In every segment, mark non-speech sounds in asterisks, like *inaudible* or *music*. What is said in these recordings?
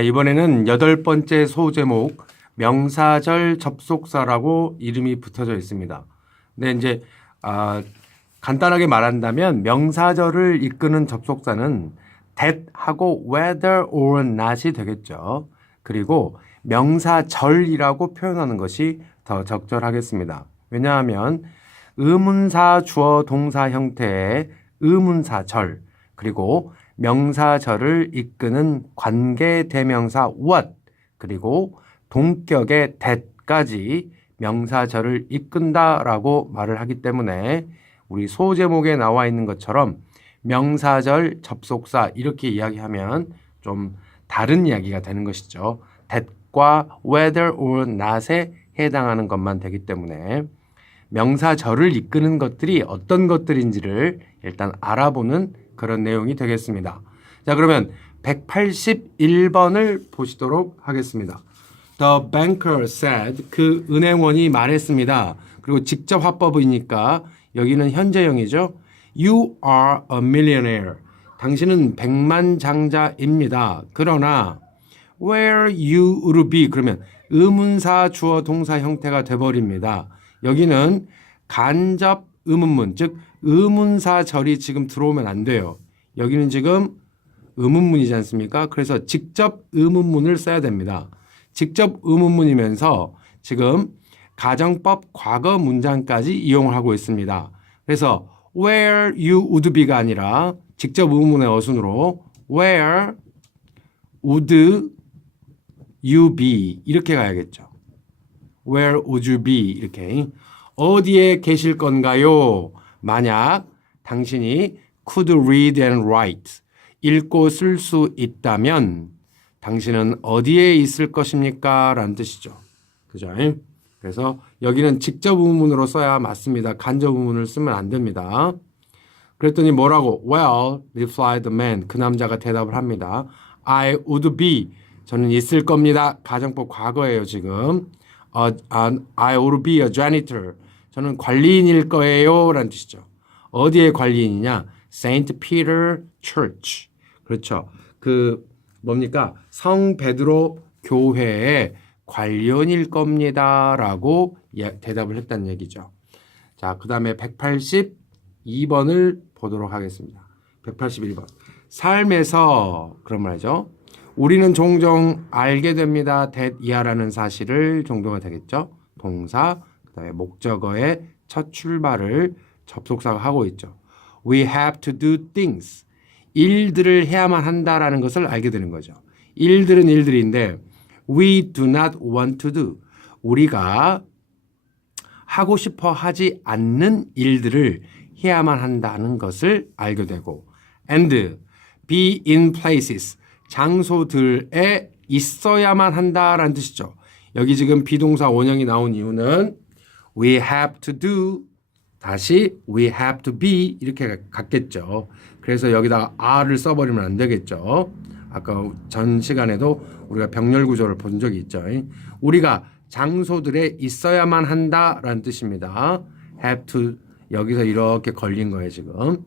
이번에는 여덟 번째 소제목 명사절 접속사라고 이름이 붙어져 있습니다. 근데 이제 아, 간단하게 말한다면 명사절을 이끄는 접속사는 that하고 whether or not이 되겠죠. 그리고 명사절이라고 표현하는 것이 더 적절하겠습니다. 왜냐하면 의문사 주어 동사 형태의 의문사절 그리고 명사절을 이끄는 관계 대명사 what 그리고 동격의 that까지 명사절을 이끈다라고 말을 하기 때문에 우리 소제목에 나와 있는 것처럼 명사절 접속사 이렇게 이야기하면 좀 다른 이야기가 되는 것이죠. that과 whether or not에 해당하는 것만 되기 때문에 명사절을 이끄는 것들이 어떤 것들인지를 일단 알아보는 그런 내용이 되겠습니다. 자, 그러면 181번을 보시도록 하겠습니다. The banker said 그 은행원이 말했습니다. 그리고 직접 화법이니까 여기는 현재형이죠. You are a millionaire. 당신은 백만장자입니다. 그러나 where you would be 그러면 의문사 주어 동사 형태가 돼 버립니다. 여기는 간접 의문문 즉 의문사 절이 지금 들어오면 안 돼요. 여기는 지금 의문문이지 않습니까? 그래서 직접 의문문을 써야 됩니다. 직접 의문문이면서 지금 가정법 과거 문장까지 이용을 하고 있습니다. 그래서 where you would be가 아니라 직접 의문문의 어순으로 where would you be 이렇게 가야겠죠. Where would you be 이렇게 어디에 계실 건가요? 만약 당신이 could read and write 읽고 쓸 수 있다면 당신은 어디에 있을 것입니까? 라는 뜻이죠. 그죠? 그래서 여기는 직접 의문으로 써야 맞습니다. 간접 의문을 쓰면 안 됩니다. 그랬더니 뭐라고? Well, replied the man. 그 남자가 대답을 합니다. I would be. 저는 있을 겁니다. 가정법 과거예요, 지금. Uh, uh, I would be a janitor. 저는 관리인일 거예요. 라는 뜻이죠. 어디에 관리인이냐? Saint Peter Church. 그렇죠. 그 뭡니까? 성 베드로 교회의 관리인일 겁니다 라고 예, 대답을 했다는 얘기죠. 자, 그 다음에 182번을 보도록 하겠습니다. 181번. 삶에서 그런 말이죠. 우리는 종종 알게 됩니다. that 이하라는 사실을 정도가 되겠죠. 동사, 그다음에 목적어의 첫 출발을 접속사가 하고 있죠. We have to do things. 일들을 해야만 한다라는 것을 알게 되는 거죠. 일들은 일들인데 we do not want to do. 우리가 하고 싶어 하지 않는 일들을 해야만 한다는 것을 알게 되고 and be in places 장소들에 있어야만 한다라는 뜻이죠. 여기 지금 비동사 원형이 나온 이유는 we have to do 다시 we have to be 이렇게 갔겠죠. 그래서 여기다가 are를 써버리면 안 되겠죠. 아까 전 시간에도 우리가 병렬 구조를 본 적이 있죠. 우리가 장소들에 있어야만 한다라는 뜻입니다. have to 여기서 이렇게 걸린 거예요 지금.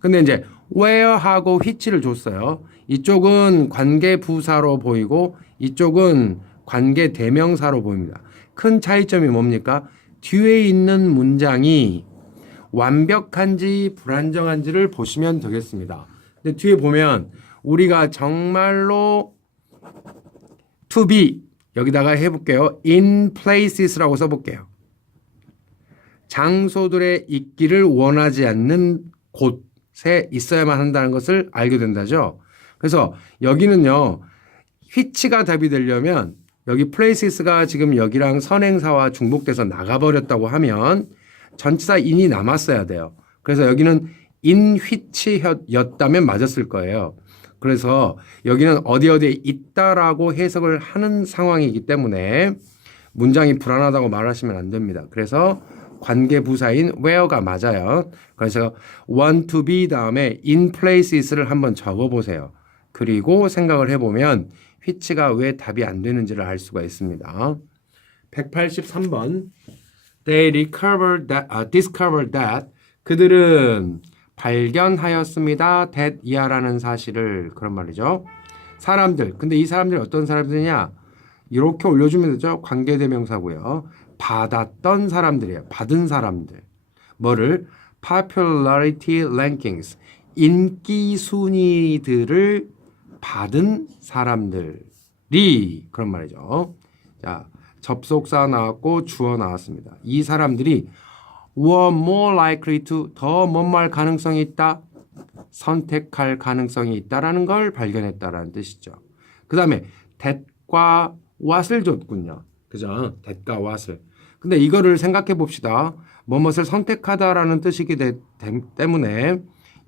근데 이제 where하고 which를 줬어요. 이쪽은 관계 부사로 보이고 이쪽은 관계 대명사로 보입니다. 큰 차이점이 뭡니까? 뒤에 있는 문장이 완벽한지 불안정한지를 보시면 되겠습니다. 근데 뒤에 보면 우리가 정말로 to be 여기다가 해볼게요. in places라고 써볼게요. 장소들에 있기를 원하지 않는 곳에 있어야만 한다는 것을 알게 된다죠. 그래서 여기는요. which가 답이 되려면 여기 places가 지금 여기랑 선행사와 중복돼서 나가버렸다고 하면 전치사 in이 남았어야 돼요. 그래서 여기는 in which였다면 맞았을 거예요. 그래서 여기는 어디 어디에 있다라고 해석을 하는 상황이기 때문에 문장이 불안하다고 말하시면 안 됩니다. 그래서 관계 부사인 where가 맞아요. 그래서 want to be 다음에 in places를 한번 적어 보세요. 그리고 생각을 해 보면 which가 왜 답이 안 되는지를 알 수가 있습니다. 183번 They recovered that, uh, discovered that 그들은 발견하였습니다. that 이하라는 사실을 그런 말이죠. 사람들. 근데 이 사람들이 어떤 사람들이냐? 이렇게 올려주면 되죠. 관계대명사고요. 받았던 사람들이에요. 받은 사람들. 뭐를? popularity rankings. 인기 순위들을 받은 사람들이 그런 말이죠. 자, 접속사 나왔고 주어 나왔습니다. 이 사람들이 were more likely to 더 뭔 말 가능성이 있다. 선택할 가능성이 있다라는 걸 발견했다라는 뜻이죠. 그 다음에 that과 what을 줬군요. 그죠? that과 what을. 근데 이거를 생각해 봅시다. 뭐뭇을 선택하다라는 뜻이기 때- 때문에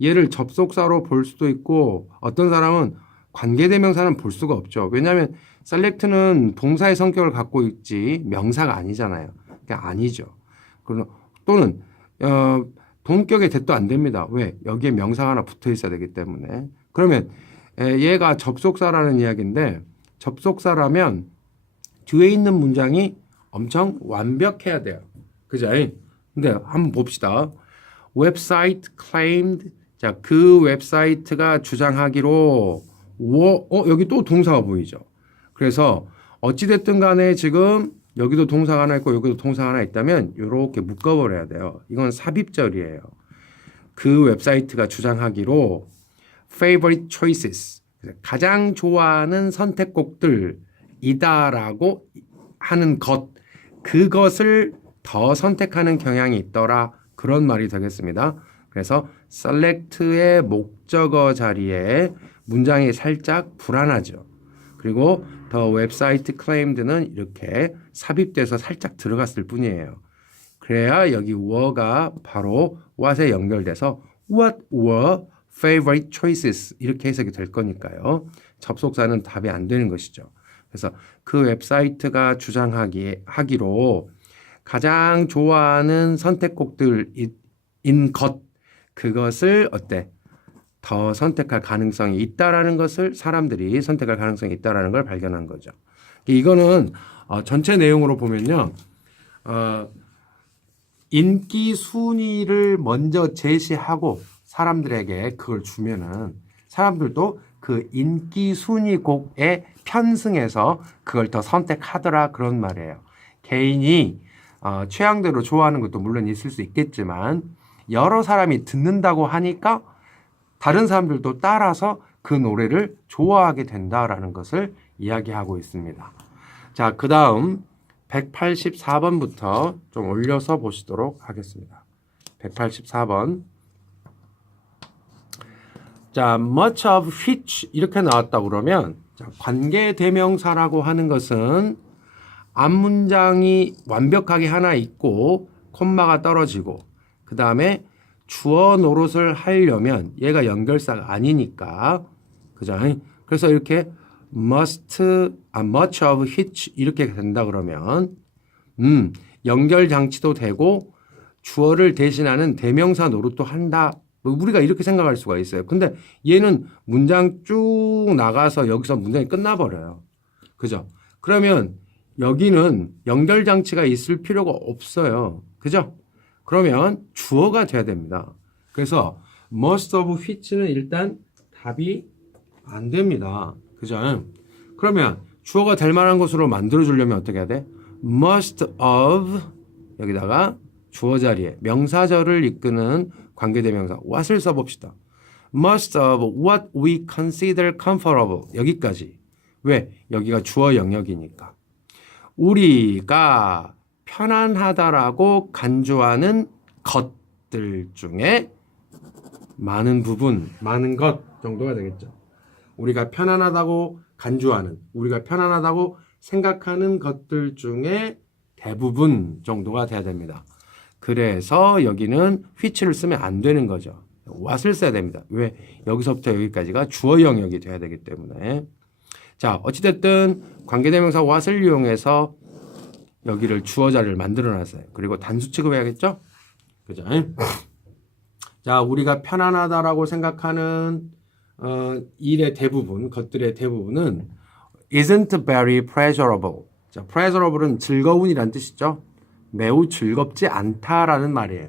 얘를 접속사로 볼 수도 있고 어떤 사람은 관계대명사는 볼 수가 없죠. 왜냐하면 select는 동사의 성격을 갖고 있지 명사가 아니잖아요. 그러니까 아니죠. 그럼 또는 어, 동격의 대도 안 됩니다. 왜? 여기에 명사가 하나 붙어 있어야 되기 때문에. 그러면 에, 얘가 접속사라는 이야기인데 접속사라면 뒤에 있는 문장이 엄청 완벽해야 돼요. 그죠? 근데 한번 봅시다. 웹사이트 claimed 자, 그 웹사이트가 주장하기로 워, 어, 여기 또 동사가 보이죠. 그래서 어찌됐든 간에 지금 여기도 동사가 하나 있고 여기도 동사가 하나 있다면 이렇게 묶어버려야 돼요. 이건 삽입절이에요. 그 웹사이트가 주장하기로 favorite choices 가장 좋아하는 선택곡들이다라고 하는 것 그것을 더 선택하는 경향이 있더라 그런 말이 되겠습니다. 그래서 select의 목적어 자리에 문장이 살짝 불안하죠. 그리고 더 웹사이트 claimed는 이렇게 삽입돼서 살짝 들어갔을 뿐이에요. 그래야 여기 were가 바로 what에 연결돼서 what were favorite choices 이렇게 해석이 될 거니까요. 접속사는 답이 안 되는 것이죠. 그래서 그 웹사이트가 주장하기 하기로 가장 좋아하는 선택곡들인 것 그것을 어때? 더 선택할 가능성이 있다라는 것을 사람들이 선택할 가능성이 있다라는 걸 발견한 거죠. 이거는 어, 전체 내용으로 보면요. 어, 인기 순위를 먼저 제시하고 사람들에게 그걸 주면은 사람들도 그 인기 순위 곡에 편승해서 그걸 더 선택하더라 그런 말이에요. 개인이 어, 취향대로 좋아하는 것도 물론 있을 수 있겠지만 여러 사람이 듣는다고 하니까 다른 사람들도 따라서 그 노래를 좋아하게 된다라는 것을 이야기하고 있습니다. 자, 그 다음 184번부터 좀 올려서 보시도록 하겠습니다. 184번. 자, much of which 이렇게 나왔다 그러면 자, 관계 대명사라고 하는 것은 앞 문장이 완벽하게 하나 있고 콤마가 떨어지고 그 다음에 주어 노릇을 하려면 얘가 연결사가 아니니까 그죠? 그래서 이렇게 must, 아, much of which 이렇게 된다 그러면 음 연결 장치도 되고 주어를 대신하는 대명사 노릇도 한다. 뭐 우리가 이렇게 생각할 수가 있어요. 근데 얘는 문장 쭉 나가서 여기서 문장이 끝나버려요. 그죠? 그러면 여기는 연결 장치가 있을 필요가 없어요. 그죠? 그러면 주어가 돼야 됩니다. 그래서 most of which는 일단 답이 안 됩니다. 그죠? 그러면 주어가 될 만한 것으로 만들어 주려면 어떻게 해야 돼? must of 여기다가 주어 자리에 명사절을 이끄는 관계대명사 what을 써봅시다. must of what we consider comfortable 여기까지. 왜? 여기가 주어 영역이니까. 우리가 편안하다라고 간주하는 것들 중에 많은 부분, 많은 것 정도가 되겠죠. 우리가 편안하다고 간주하는, 우리가 편안하다고 생각하는 것들 중에 대부분 정도가 돼야 됩니다. 그래서 여기는 which를 쓰면 안 되는 거죠. what을 써야 됩니다. 왜? 여기서부터 여기까지가 주어 영역이 돼야 되기 때문에. 자, 어찌됐든 관계대명사 what을 이용해서 여기를 주어 자리를 만들어 놨어요. 그리고 단수 취급해야겠죠? 그죠? *laughs* 자, 우리가 편안하다라고 생각하는 어, 일의 대부분, 것들의 대부분은 isn't very pleasurable. 자, pleasurable은 즐거운이란 뜻이죠. 매우 즐겁지 않다라는 말이에요.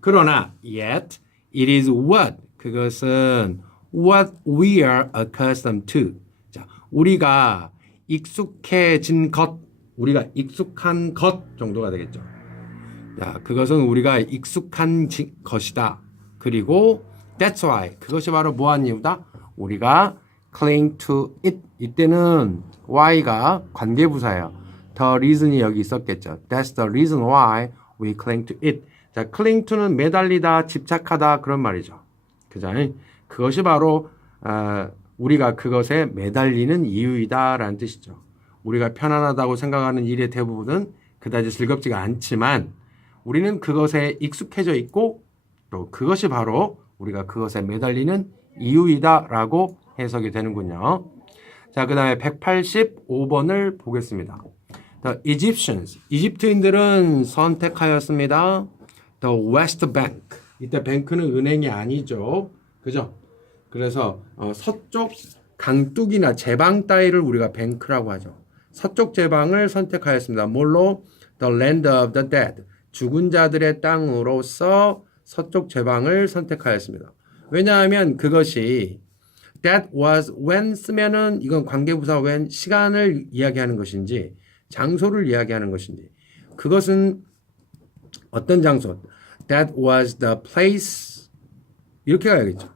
그러나 yet it is what 그것은 what we are accustomed to 우리가 익숙해진 것, 우리가 익숙한 것 정도가 되겠죠. 자, 그것은 우리가 익숙한 지- 것이다. 그리고 that's why 그것이 바로 뭐한 이유다? 우리가 cling to it 이때는 why가 관계부사예요. the reason이 여기 있었겠죠. That's the reason why we cling to it. 자, cling to는 매달리다, 집착하다 그런 말이죠. 그죠? 그것이 바로 아, 우리가 그것에 매달리는 이유이다라는 뜻이죠. 우리가 편안하다고 생각하는 일의 대부분은 그다지 즐겁지가 않지만 우리는 그것에 익숙해져 있고 또 그것이 바로 우리가 그것에 매달리는 이유이다라고 해석이 되는군요. 자, 그 다음에 185번을 보겠습니다. The Egyptians, 이집트인들은 선택하였습니다. The West Bank. 이때 뱅크는 은행이 아니죠. 그죠? 그래서 어, 서쪽 강둑이나 제방 따위를 우리가 뱅크라고 하죠. 서쪽 제방을 선택하였습니다. 뭘로? The land of the dead. 죽은 자들의 땅으로서 서쪽 제방을 선택하였습니다. 왜냐하면 그것이 that was when 쓰면은 이건 관계부사 when 시간을 이야기하는 것인지 장소를 이야기하는 것인지 그것은 어떤 장소 that was the place 이렇게 가야겠죠.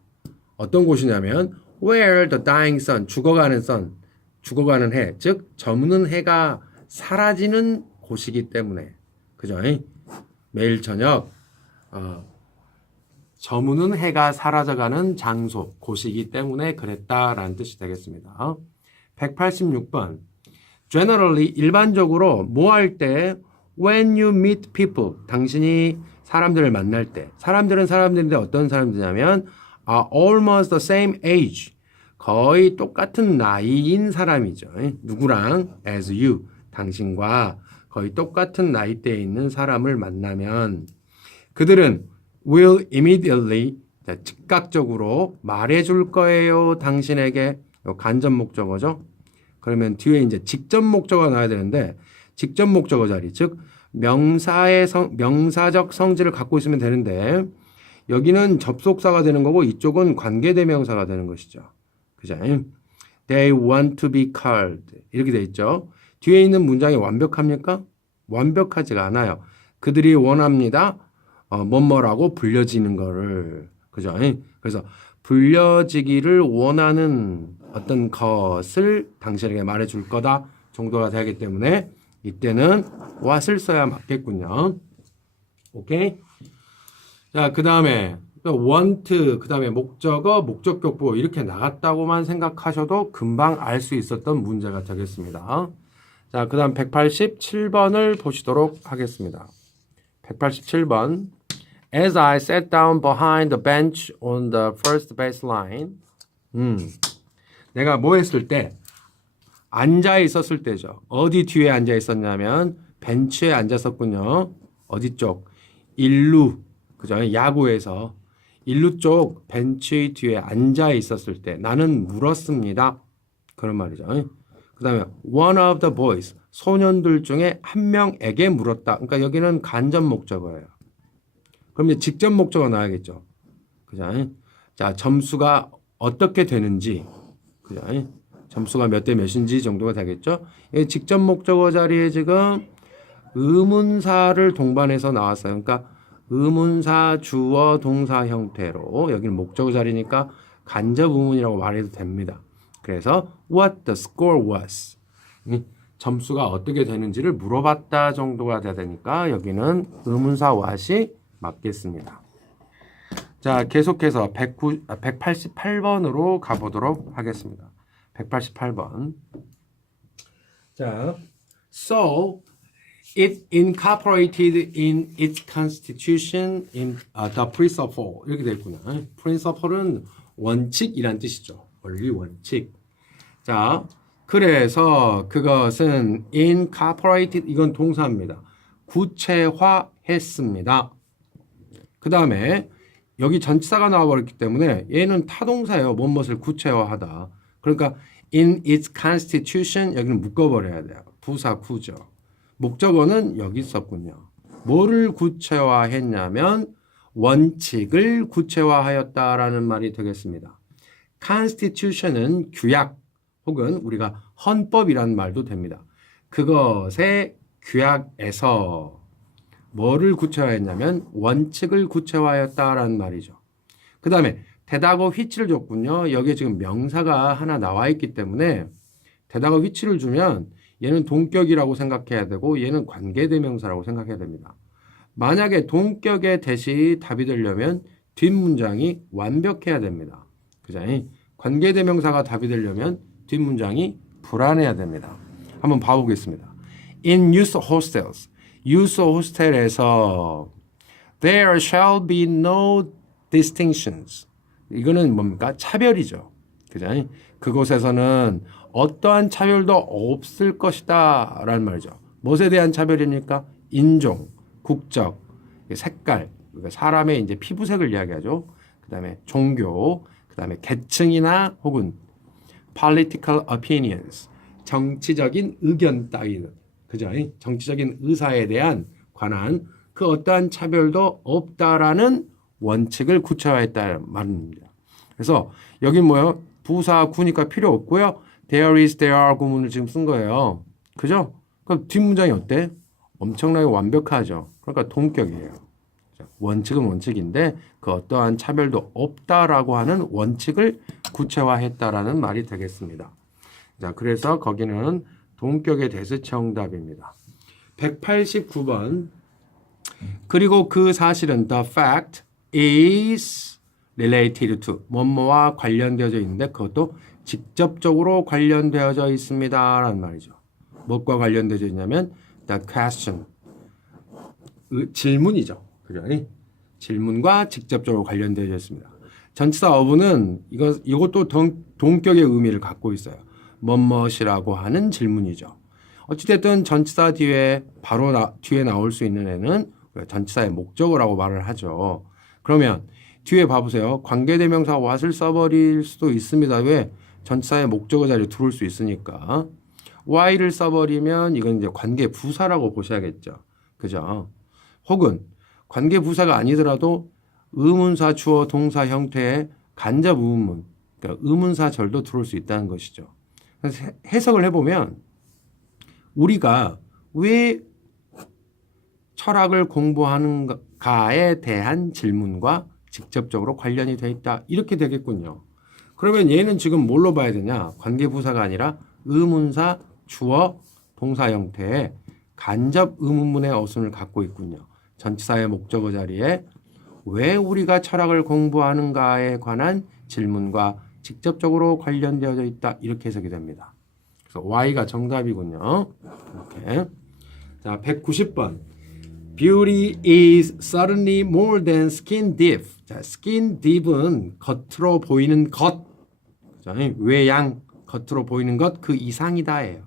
어떤 곳이냐면 where the dying sun 죽어가는 sun 죽어가는 해, 즉 저무는 해가 사라지는 곳이기 때문에 그죠? 매일 저녁 어, 저무는 해가 사라져가는 장소 곳이기 때문에 그랬다라는 뜻이 되겠습니다. 186번 generally 일반적으로 뭐 할 때 when you meet people 당신이 사람들을 만날 때 사람들은 사람들인데 어떤 사람들이냐면 are almost the same age 거의 똑같은 나이인 사람이죠. 누구랑 as you 당신과 거의 똑같은 나이대에 있는 사람을 만나면 그들은 will immediately 자, 즉각적으로 말해줄 거예요. 당신에게 요 간접 목적어죠. 그러면 뒤에 이제 직접 목적어가 나와야 되는데 직접 목적어 자리 즉 명사의 성, 명사적 성질을 갖고 있으면 되는데 여기는 접속사가 되는 거고 이쪽은 관계대명사가 되는 것이죠. 그죠? They want to be called 이렇게 돼 있죠. 뒤에 있는 문장이 완벽합니까? 완벽하지가 않아요. 그들이 원합니다. 어, 뭐뭐라고 불려지는 거를 그죠? 그래서 불려지기를 원하는 어떤 것을 당신에게 말해 줄 거다 정도가 되기 때문에 이때는 what을 써야 맞겠군요. 오케이? 자, 그 다음에 want, 그 다음에 목적어, 목적격보 이렇게 나갔다고만 생각하셔도 금방 알 수 있었던 문제가 되겠습니다. 자, 그 다음 187번을 보시도록 하겠습니다. 187번. As I sat down behind the bench on the first base line. 음. 내가 뭐 했을 때? 앉아 있었을 때죠. 어디 뒤에 앉아 있었냐면 벤치에 앉았었군요. 어디 쪽? 일루. 그죠? 야구에서 일루 쪽 벤치 뒤에 앉아 있었을 때 나는 물었습니다. 그런 말이죠. 그 다음에 one of the boys 소년들 중에 한 명에게 물었다. 그러니까 여기는 간접 목적어예요. 그럼 이제 직접 목적어 나와야겠죠. 그죠? 자 점수가 어떻게 되는지 그죠? 점수가 몇 대 몇인지 정도가 되겠죠. 이 직접 목적어 자리에 지금 의문사를 동반해서 나왔어요. 그러니까 의문사 주어 동사 형태로 여기는 목적어 자리니까 간접 의문이라고 말해도 됩니다. 그래서 what the score was 이 점수가 어떻게 되는지를 물어봤다 정도가 돼야 되니까 여기는 의문사 what이 맞겠습니다. 자, 계속해서 109, 아, 188번으로 가보도록 하겠습니다. 188번. 자, so it incorporated in its constitution in uh, the principle 이렇게 되어 있구나. principle은 원칙이란 뜻이죠. 원리 원칙. 자, 그래서 그것은 incorporated 이건 동사입니다. 구체화했습니다. 그 다음에 여기 전치사가 나와버렸기 때문에 얘는 타동사예요. 무엇을 구체화하다. 그러니까 in its constitution 여기는 묶어버려야 돼요. 부사 구죠. 목적어는 여기 있었군요. 뭐를 구체화했냐면 원칙을 구체화하였다라는 말이 되겠습니다. constitution은 규약, 혹은 우리가 헌법이란 말도 됩니다. 그것의 규약에서 뭐를 구체화했냐면 원칙을 구체화했다라는 말이죠. 그 다음에 대다고 휘치를 줬군요. 여기에 지금 명사가 하나 나와 있기 때문에 대다고 휘치를 주면 얘는 동격이라고 생각해야 되고 얘는 관계대명사라고 생각해야 됩니다. 만약에 동격의 대시 답이 되려면 뒷문장이 완벽해야 됩니다. 그죠? 관계대명사가 답이 되려면 뒷문장이 불안해야 됩니다. 한번 봐보겠습니다. In youth hostels, youth hostel에서 there shall be no distinctions. 이거는 뭡니까? 차별이죠. 그죠? 그곳에서는 어떠한 차별도 없을 것이다. 라는 말이죠. 무엇에 대한 차별입니까? 인종, 국적, 색깔, 그러니까 사람의 이제 피부색을 이야기하죠. 그 다음에 종교, 그 다음에 계층이나 혹은 political opinions, 정치적인 의견 따위는, 그죠? 정치적인 의사에 대한 관한 그 어떠한 차별도 없다라는 원칙을 구체화했다는 말입니다. 그래서 여기 뭐요? 부사 구니까 필요 없고요. There is, there 구문을 지금 쓴 거예요. 그죠? 그럼 뒷문장이 어때? 엄청나게 완벽하죠. 그러니까 동격이에요. 원칙은 원칙인데 그 어떠한 차별도 없다라고 하는 원칙을 구체화했다라는 말이 되겠습니다. 자, 그래서 거기는 동격의 대수 정답입니다. 189번. 그리고 그 사실은 the fact is related to 뭐뭐와 관련되어져 있는데 그것도 직접적으로 관련되어져 있습니다 라는 말이죠. 무엇과 관련되어져 있냐면 the question 의- 질문이죠. 그죠? 질문과 직접적으로 관련되어 있습니다. 전치사 어부는 이거 이것도 동, 동격의 의미를 갖고 있어요. 뭐뭇이라고 하는 질문이죠. 어찌됐든 전치사 뒤에 바로 나, 뒤에 나올 수 있는 애는 전치사의 목적어라고 말을 하죠. 그러면 뒤에 봐보세요. 관계대명사 what을 써버릴 수도 있습니다. 왜? 전치사의 목적어 자리에 두를 수 있으니까. why를 써버리면 이건 이제 관계 부사라고 보셔야겠죠. 그죠? 혹은 관계 부사가 아니더라도 의문사 주어 동사 형태의 간접 의문문, 그러니까 의문사 절도 들어올 수 있다는 것이죠. 그래서 해- 해석을 해보면 우리가 왜 철학을 공부하는가에 대한 질문과 직접적으로 관련이 돼 있다 이렇게 되겠군요. 그러면 얘는 지금 뭘로 봐야 되냐? 관계 부사가 아니라 의문사 주어 동사 형태의 간접 의문문의 어순을 갖고 있군요. 전치사의 목적어 자리에 왜 우리가 철학을 공부하는가에 관한 질문과 직접적으로 관련되어져 있다 이렇게 해석이 됩니다. 그래서 Y가 정답이군요. 이렇게 자 190번 Beauty is certainly more than skin deep. 자, skin deep은 겉으로 보이는 것, 자, 외양 겉으로 보이는 것 그 이상이다예요.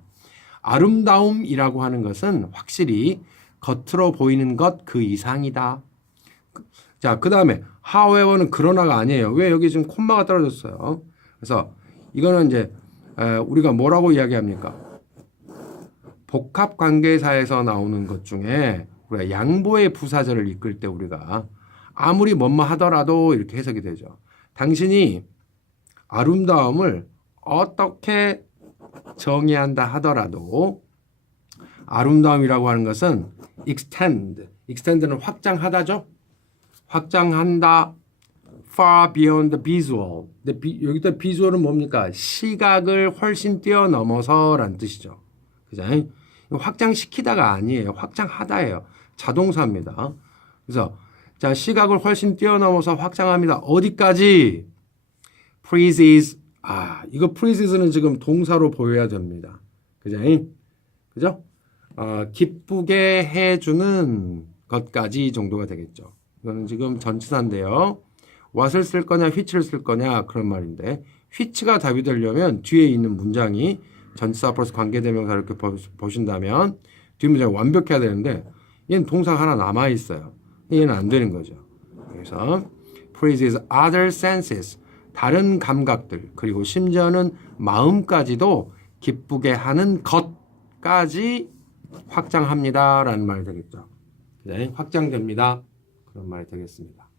아름다움이라고 하는 것은 확실히 겉으로 보이는 것 그 이상이다. 자, 그 다음에 however는 그러나가 아니에요. 왜 여기 지금 콤마가 떨어졌어요? 그래서 이거는 이제 에, 우리가 뭐라고 이야기합니까? 복합 관계사에서 나오는 것 중에 우리가 양보의 부사절을 이끌 때 우리가 아무리 뭐뭐 하더라도 이렇게 해석이 되죠. 당신이 아름다움을 어떻게 정의한다 하더라도 아름다움이라고 하는 것은 extend, extend는 확장하다죠. 확장한다 far beyond the visual. 근데 비, 여기다 visual은 뭡니까? 시각을 훨씬 뛰어넘어서라는 뜻이죠. 그죠? 확장시키다가 아니에요. 확장하다예요. 자동사입니다. 그래서 자 시각을 훨씬 뛰어넘어서 확장합니다. 어디까지? Freezes 아 이거 freezes는 지금 동사로 보여야 됩니다. 그죠? 그죠? 어, 기쁘게 해주는 것까지 정도가 되겠죠. 이거는 지금 전치사인데요. what을 쓸 거냐, which를 쓸 거냐 그런 말인데 which가 답이 되려면 뒤에 있는 문장이 전치사 플러스 관계대명사 이렇게 보- 보신다면 뒷문장이 완벽해야 되는데 얘는 동사가 하나 남아 있어요. 얘는 안 되는 거죠. 그래서 praises other senses 다른 감각들 그리고 심지어는 마음까지도 기쁘게 하는 것까지 확장합니다라는 말이 되겠죠. 네, 확장됩니다. 그런 말이 되겠습니다.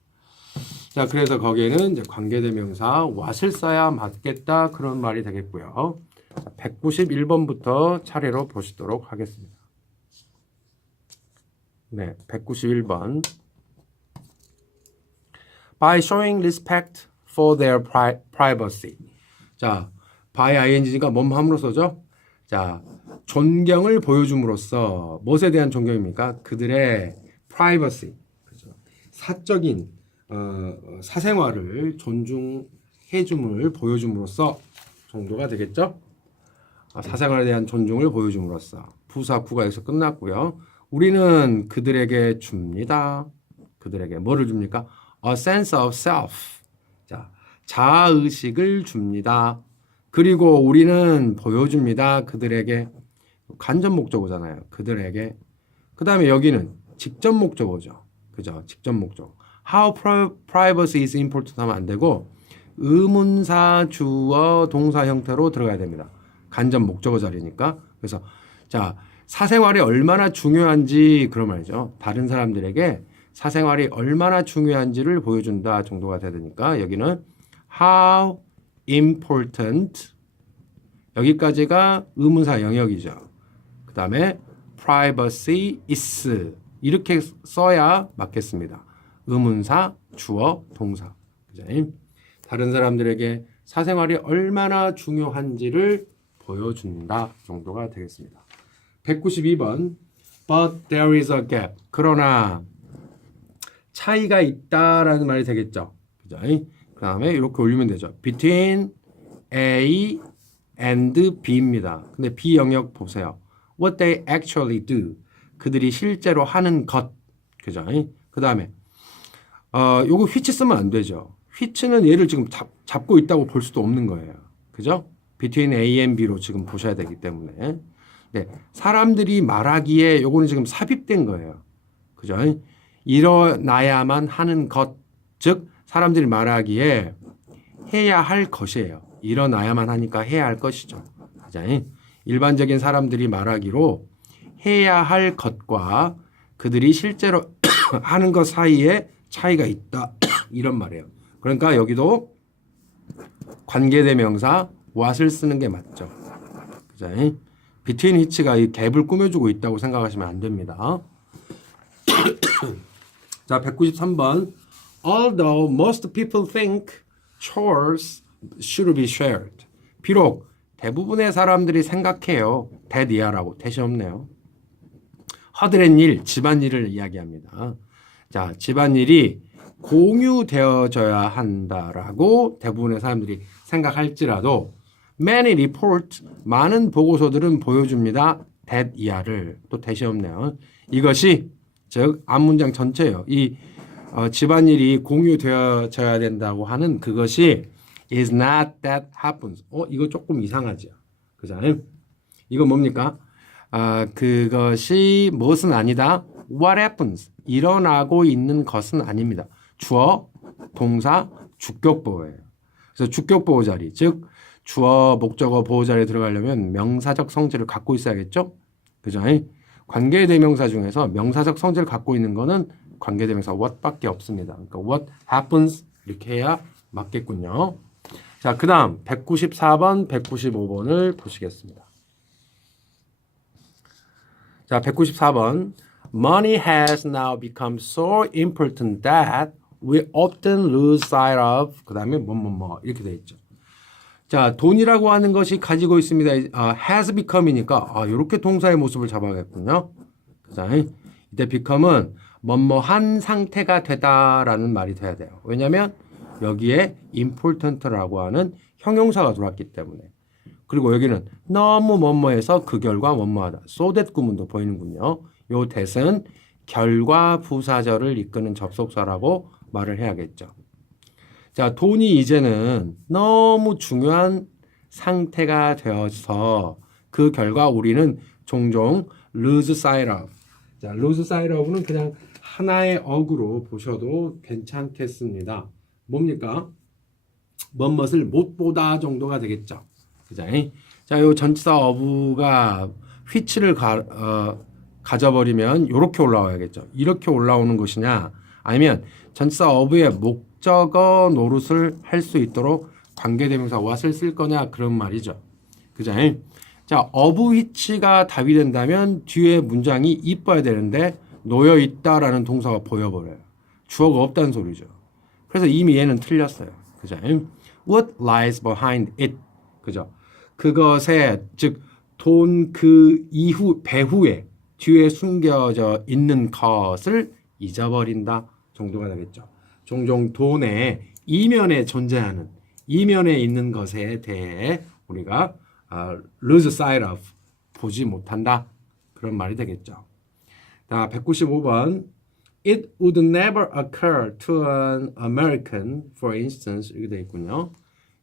자, 그래서 거기에는 이제 관계대명사 what을 써야 맞겠다 그런 말이 되겠고요. 191번부터 차례로 보시도록 하겠습니다. 네, 191번. By showing respect for their pri- privacy. 자, by ing가 뭔 함으로써죠? 자, 존경을 보여줌으로써 무엇에 대한 존경입니까? 그들의 privacy, 그죠? 사적인 어, 사생활을 존중해줌을 보여줌으로써 정도가 되겠죠? 아, 사생활에 대한 존중을 보여줌으로써 부사 구가 여기서 끝났고요. 우리는 그들에게 줍니다. 그들에게 뭐를 줍니까? A sense of self. 자, 자아의식을 줍니다. 그리고 우리는 보여줍니다. 그들에게 간접 목적어잖아요. 그들에게. 그 다음에 여기는 직접 목적어죠. 그죠? 직접 목적. How pri- privacy is important 하면 안 되고 의문사 주어 동사 형태로 들어가야 됩니다. 간접 목적어 자리니까. 그래서 자 사생활이 얼마나 중요한지 그런 말이죠. 다른 사람들에게 사생활이 얼마나 중요한지를 보여준다 정도가 되니까 여기는 how important 여기까지가 의문사 영역이죠. 그 다음에 privacy is 이렇게 써야 맞겠습니다. 의문사, 주어, 동사. 그죠? 다른 사람들에게 사생활이 얼마나 중요한지를 보여준다 정도가 되겠습니다. 192번 But there is a gap. 그러나 차이가 있다라는 말이 되겠죠. 그죠? 그 다음에 이렇게 올리면 되죠. Between A and B입니다. 근데 B 영역 보세요. What they actually do. 그들이 실제로 하는 것. 그죠? 그 다음에 어, 요거 which 쓰면 안 되죠. which는 얘를 지금 잡, 잡고 있다고 볼 수도 없는 거예요. 그죠? between A and B로 지금 보셔야 되기 때문에. 네. 사람들이 말하기에 요거는 지금 삽입된 거예요. 그죠? 일어나야만 하는 것. 즉, 사람들이 말하기에 해야 할 것이에요. 일어나야만 하니까 해야 할 것이죠. 일반적인 사람들이 말하기로 해야 할 것과 그들이 실제로 *coughs* 하는 것 사이에 차이가 있다. *coughs* 이런 말이에요. 그러니까 여기도 관계대명사 what을 쓰는 게 맞죠. 그죠? between which가 이 갭을 꾸며주고 있다고 생각하시면 안 됩니다. *coughs* 자, 193번. Although most people think chores should be shared. 비록 대부분의 사람들이 생각해요. 대디아라고 대시 없네요. 허드렛 일, 집안일을 이야기합니다. 자, 집안일이 공유되어져야 한다라고 대부분의 사람들이 생각할지라도 many report 많은 보고서들은 보여줍니다. 이하를 또 대시 없네요. 이것이 즉 앞문장 전체예요. 이 어, 집안일이 공유되어져야 된다고 하는 그것이 is not that happens. 어 이거 조금 이상하죠. 그잖아요. 이거 뭡니까? 아 그것이 무엇은 아니다. What happens? 일어나고 있는 것은 아닙니다. 주어, 동사, 주격 보호예요. 그래서 주격 보호 자리, 즉 주어, 목적어 보호 자리에 들어가려면 명사적 성질을 갖고 있어야겠죠? 그죠? 관계 대명사 중에서 명사적 성질을 갖고 있는 거는 관계 대명사 what밖에 없습니다. 그러니까 what happens 이렇게 해야 맞겠군요. 자, 그 다음 194번, 195번을 보시겠습니다. 자, 194번. Money has now become so important that we often lose sight of 그 다음에 뭐뭐뭐 이렇게 돼 있죠. 자, 돈이라고 하는 것이 가지고 있습니다. 아, has become이니까 아, 이렇게 동사의 모습을 잡아야겠군요. 자, 이때 become은 뭐뭐한 상태가 되다라는 말이 돼야 돼요. 왜냐하면 여기에 important라고 하는 형용사가 들어왔기 때문에. 그리고 여기는 너무 뭐뭐해서 그 결과 뭐뭐하다. so that 구문도 보이는군요. 요 that은 결과 부사절을 이끄는 접속사라고 말을 해야겠죠. 자, 돈이 이제는 너무 중요한 상태가 되어서 그 결과 우리는 종종 lose sight of. 자, lose sight of는 그냥 하나의 어구로 보셔도 괜찮겠습니다. 뭡니까? 뭔것을 못 보다 정도가 되겠죠. 그죠? 자, 요 전치사 어부가 which를 가, 어, 가져버리면 이렇게 올라와야겠죠. 이렇게 올라오는 것이냐, 아니면 전치사 어부의 목적어 노릇을 할 수 있도록 관계대명사 what을 쓸 거냐 그런 말이죠. 그죠? 자, of which가 답이 된다면 뒤에 문장이 이뻐야 되는데 놓여 있다라는 동사가 보여버려요. 주어가 없다는 소리죠. 그래서 이미 얘는 틀렸어요. 그죠? What lies behind it? 그죠? 그것에 즉 돈 그 이후 배후에 뒤에 숨겨져 있는 것을 잊어버린다 정도가 되겠죠. 종종 돈의 이면에 존재하는 이면에 있는 것에 대해 우리가 아, lose sight of 보지 못한다 그런 말이 되겠죠. 자, 195번 It would never occur to an American, for instance 이렇게 되어 있군요.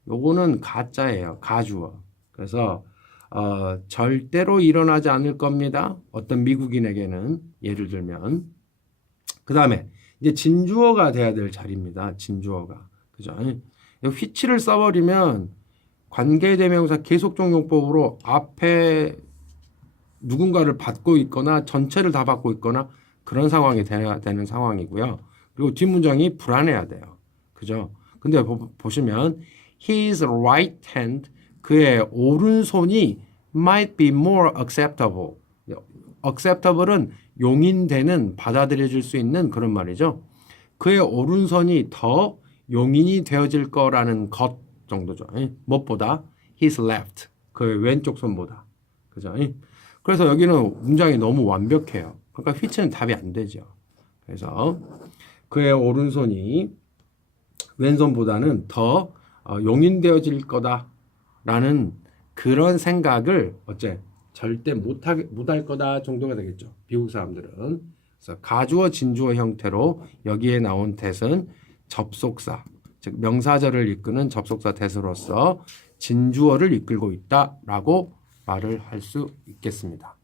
요거는 가짜예요. 가주어. 그래서 어, 절대로 일어나지 않을 겁니다. 어떤 미국인에게는 예를 들면 그 다음에 이제 진주어가 돼야 될 자리입니다. 진주어가 그죠? 휘치를 써버리면 관계대명사 계속종용법으로 앞에 누군가를 받고 있거나 전체를 다 받고 있거나 그런 상황이 돼야 되는 상황이고요. 그리고 뒷문장이 불안해야 돼요. 그죠? 근데 보, 보시면 his right hand 그의 오른손이 might be more acceptable. acceptable은 용인되는 받아들여질 수 있는 그런 말이죠. 그의 오른손이 더 용인이 되어질 거라는 것 정도죠. 예? 무엇보다 his left 그의 왼쪽 손보다 그죠? 예? 그래서 여기는 문장이 너무 완벽해요. 그러니까 휘치는 답이 안 되죠. 그래서 그의 오른손이 왼손보다는 더 어, 용인되어질 거다라는 그런 생각을 어째 절대 못하게 못할 거다 정도가 되겠죠. 미국 사람들은 그래서 가주어 진주어 형태로 여기에 나온 대은 접속사 즉 명사절을 이끄는 접속사 대수로서 진주어를 이끌고 있다라고 말을 할 수 있겠습니다.